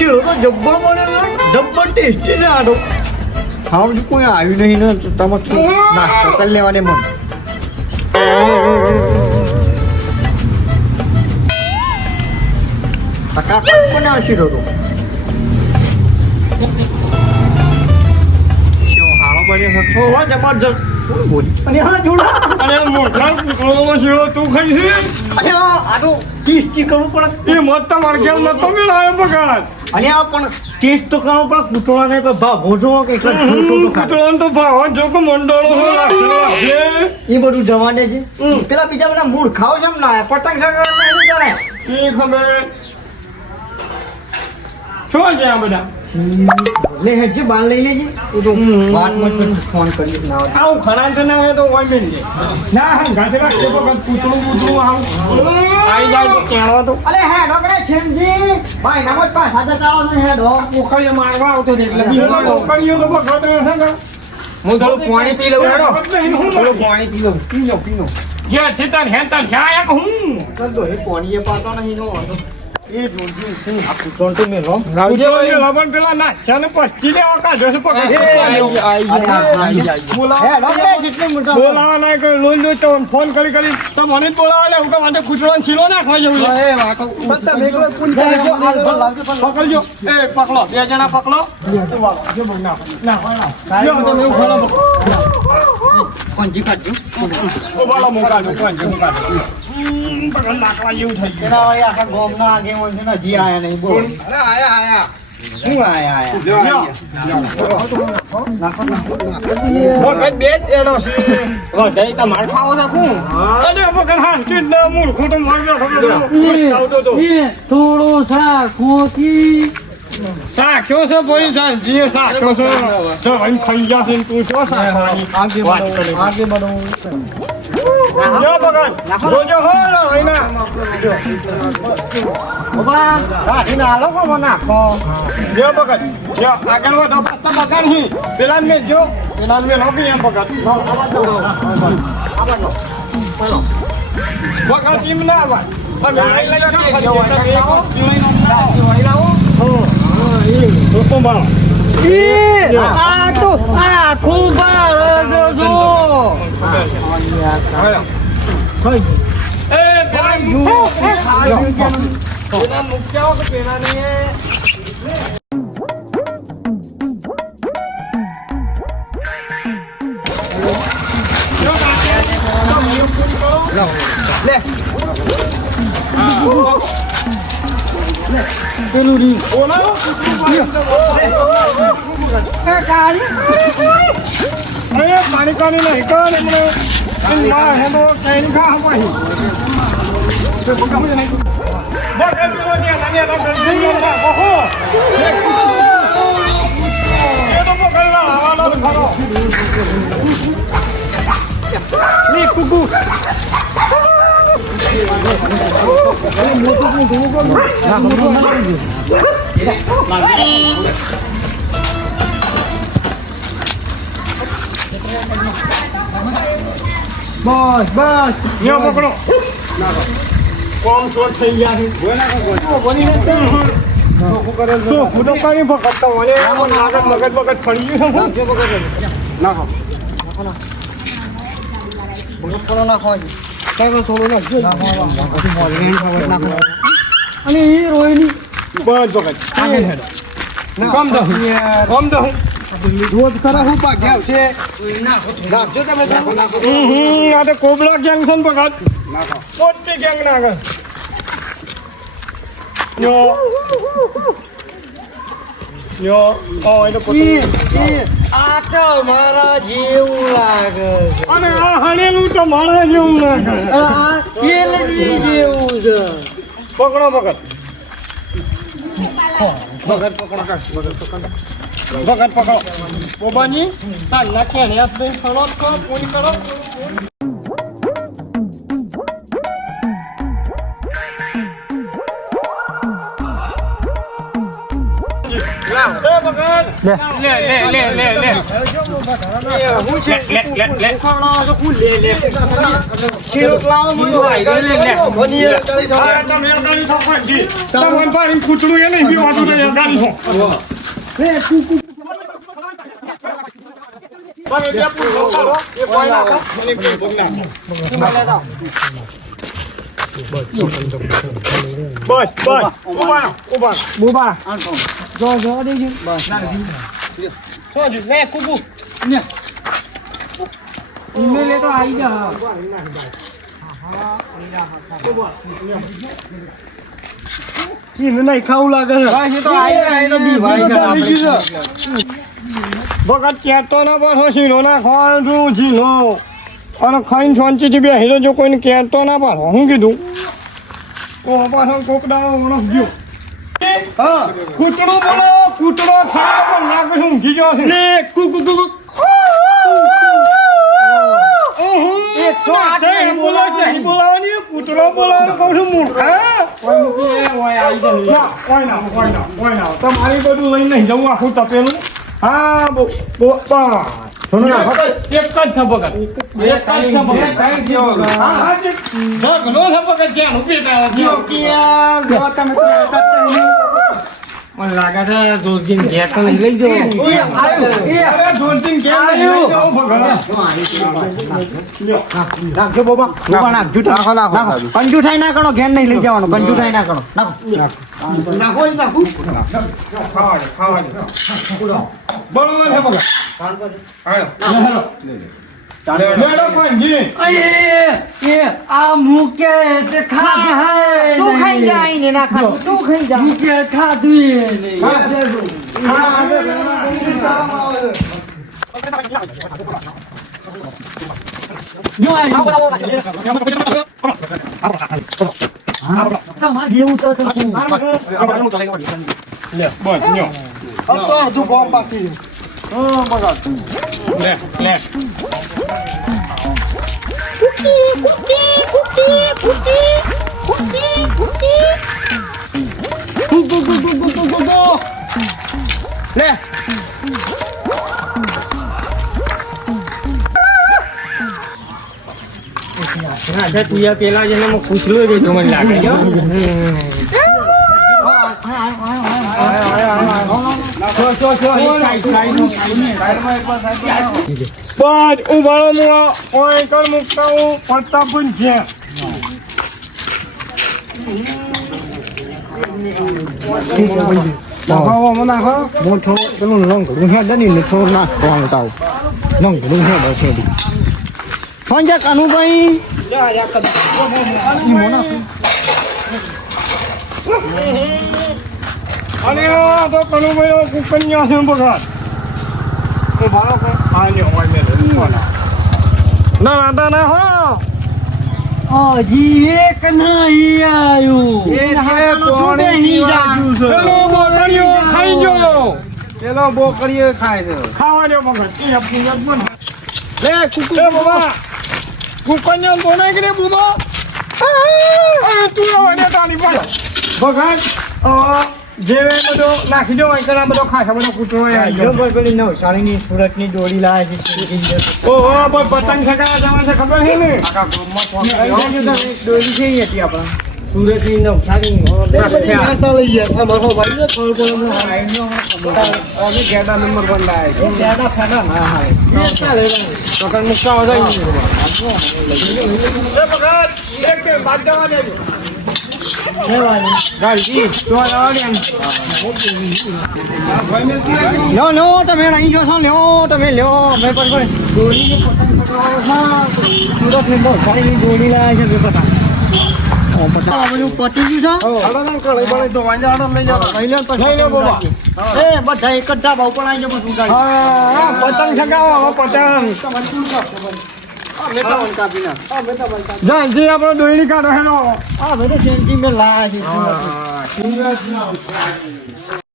શીરો તો જબ્બર બનેલો જબ્બર ટેસ્ટી છે આનો હા હજુ કોઈ આવ્યું નહીં ને તો તમે શું નાસ્તો કરી લેવાને મન ફટાફટ બનાવ શીરો તો જબરજસ્ત અને હા જોડા અરે મોટા કૂતરોનો શીરો તું ખાઈ છે અને આ તો ટેસ્ટી કરવું પડે એ મત માર્કેટ નતો મેળાયો બગાડ અને આ પણ ટેસ્ટ તો કરવો પડે કૂતરા નહીં પણ ભાવ મોજો કે એટલા કૂતરોનો તો ભાવ જો કે મંડળો લાગશે એ બધું જવાને છે પેલા બીજા બધા મૂળ ખાવ છે એમ ના પતંગ ચગાવવા નહીં જાણે એ ખબર શું છે આ બધા લે હેડજે બાલ લઈ લેજે એ તો વાત મત ફોન કરી ના આવે આવું ખરા છે ના હોય તો વાઈ મેં ના હા ગાજરા કે તો કૂતરું આવું આઈ જાય તો કેણવા તો અલે હેડો કરે છેમજી ભાઈ નામ જ પાછા ચાલો ને હેડો ઉખળીએ મારવા આવતો એટલે બીજો ઉખળીએ તો બગડ છે ને હું થોડું પાણી પી લઉં હેડો થોડું પાણી પી લઉં પી લો જે છે તાર હેતર છાયા કે હું તો એ પાણીએ પાતો નહીં નો વાંધો એ જોજી છે આ કૂતરો તો મેલો રાવજે લબન પેલા ના છે ને પસ્તી લે આકા જસ પકડ હેડો કરે જેટલું મોટા બોલાવા ના કે લોઈ તો ફોન કરી તો મને જ બોલાવા લે હું કે વાંધે કૂતરાનો શીરો નાખવા જેવું છે એ વાતો તમે એકલો પૂન કરજો પકડજો એ પકડો બે જણા પકડો જો બગ ના જો તમે ઉખડો કોંજી કાઢજો ઓ બાલા મોકાજો પકડ નાખવા જેવું થઈ ગયું એના વાળી આખા ગોમના આગે હોય છે ને હજી આયા નહીં બોલ અરે આયા શું આયા વખત બે જ એનો છે વધાઈ તમાર ખાવો તો કોણ અરે વખત હાસ્કીટ ના મૂળ ખોટું માર્યો ખબર આવતો તો થોડો શાક મોતી સાખ્યો છે ભાઈ સાંજીએ સાખ્યો છે તો ભાઈ ખાઈ જા છે તું શું સાખવાની આગે બનો જો બગન જોજો હો લઈના ઓબા કાઢીને આલો કો નાખો જો બગન જો આગળ વધો પાછા બગન હી પેલા મે જો પેલા મે લોકી એમ બગન બગન ટીમ ના આવા તમે લઈ લઈ જો તમે એક જીવઈ લાવો તો કોણ બાળો આ તો આખું બાળ જો એ પેલા પેલા મુક્યાઓ કે પેલા ને પેલું રી બોલાવો પાણી પાણી નહીં કર એમને માં હેલો કઈ ખા પાહી બગન પેલો ને નાની ના ઓહો એ તો બગન ના આવાનો ખરો લી કુકુ બસ બસ યો પકડો કોમ છોડ થઈ ગયા છે બની ને શું ખુદો કરી ફકત મને આગળ મગજ મગજ ફરી ગયું નાખજો બગડ નાખો બગડ કરો નાખો કઈ થોડું નાખજો અને એ રોયની બસ વખત કમ દઉં રોજ ખરા હું પાક્યા છે નાખજો તમે આ તો કોબલા ગેંગ છે ને વખત મોટી ગેંગ ના આગળ યો એ તો આ તો મારા જેવું લાગે છે અને આ હણેલું તો મારા જેવું લાગે આ સેલજી જેવું છે પકડો વખત વખત પકડો બોબાની તાર નાખે ને આપ દઈ ફળો કો પૂરી કરો શીરો લાવો મને આ તમે ગાડી થો કોઈ તમાર પાણી કૂતરું એ નહીં બીવાતું તો ગાડી થો મને બે પૂછો ચાલો એ કોઈ ના મને કોઈ બગના બસ ઉભા જો દેજો સોજી લે કુકુ ને ઈમેલ તો આવી જા ઈને નહીં ખાવું લાગે છે બસ એ તો આવી તો બી ભાઈ છે આપણે ભગત કહેતો ના પાછો સીનો ના ખવાનું સીનો અને ખાઈને શાંતિથી બે હીરો જો કોઈને કહેતો ના પાછો હું કીધું ઓ પાછો કોકડાનો માણસ ગયો હા કૂતરો બોલો કૂતરો થાય પણ લાગે છે ઊંઘી ગયો છે લે કુ કુ કુ બોલાવાની કૂતરો બોલાવાનું કહું છું મૂર્ખા કોઈ મૂકી ઓય આવી જા કોઈ ના તમારી બધું લઈને નહીં જવું આખું તપેલું હા એક જ થબક મને લાગે છે જોરજીન ઘેર તો નહીં લઈ જવો નાખજો બાબા નાખજો નાખો કંજુઠાઈ ના કરો ઘેર નહીં લઈ જવાનો કંજુઠાઈ ના કરો નાખો આ મૂકે તે ખાધું તું ખાઈ જાય ને ના ખાધું તું ખાઈ જા મૂકે ખાધું એ નહીં જો તમારે જેવું તો હજુ બોમ્બ બાકી લે તું પેલા જેને પૂછલું જ મને લાગે બસ ઉભારો ઓય કર મુકતા હું પડતા પણ છે નાખો હું થોડું પેલું લંગડું હે દની ને થોડું નાખવાનું તાવ લંગડું હે દે છે સંજય કનુભાઈ અને આ તો કનુભાઈ કન્યા છે બગાડ એ ભાડો કઈ આ ને હોય મે ના હો હજી એક નહીં આવ્યું પેલો બોકડીઓ ખાઈ ગયો પેલો બોકડીઓ ખાય છે ખાવા દે મગજ એ પૂંગત બન લે કુકુ લે બાબા કુકન્યા બોનાય કે બુબા તું આવને તાની પર ભગત જેવે બધો નાખી દો એકલા બધો ખાસા બધો કૂતરો આવી ગયો પેલી નવસારીની સુરતની દોડી લાવે છે ઓહો બોલ પતંગ સગાવા જવા છે ખબર છે ને દોડી છે હતી આપણા સુરતની નવસારી લઈ ગયા મારો ભાઈ અમે ગેડા નંબર બંધાય ગેડા ફેડા ના હાય તો મુક્કા વધાઈ એ ભગત એક બે બાદ જવા દેજો ગાડી તો આવડે લ્યો તમે અહીં જો છો લ્યો તમે લ્યો મેં પર દોડીને પતંગ ચગાવો છો સુરત ની નવસારીની દોડી લાવે છે પતંગ બધું પતી ગયું છે એ બધા એક જ ધાબા ઉપર આવી જાવ પછી ગાડી હા પતંગ સગાવો પતંગ કાપી નાખ જાનજી આપણો દોયડી કાઢો હેલો આ બધું સેન્ટી મેં લાયા છે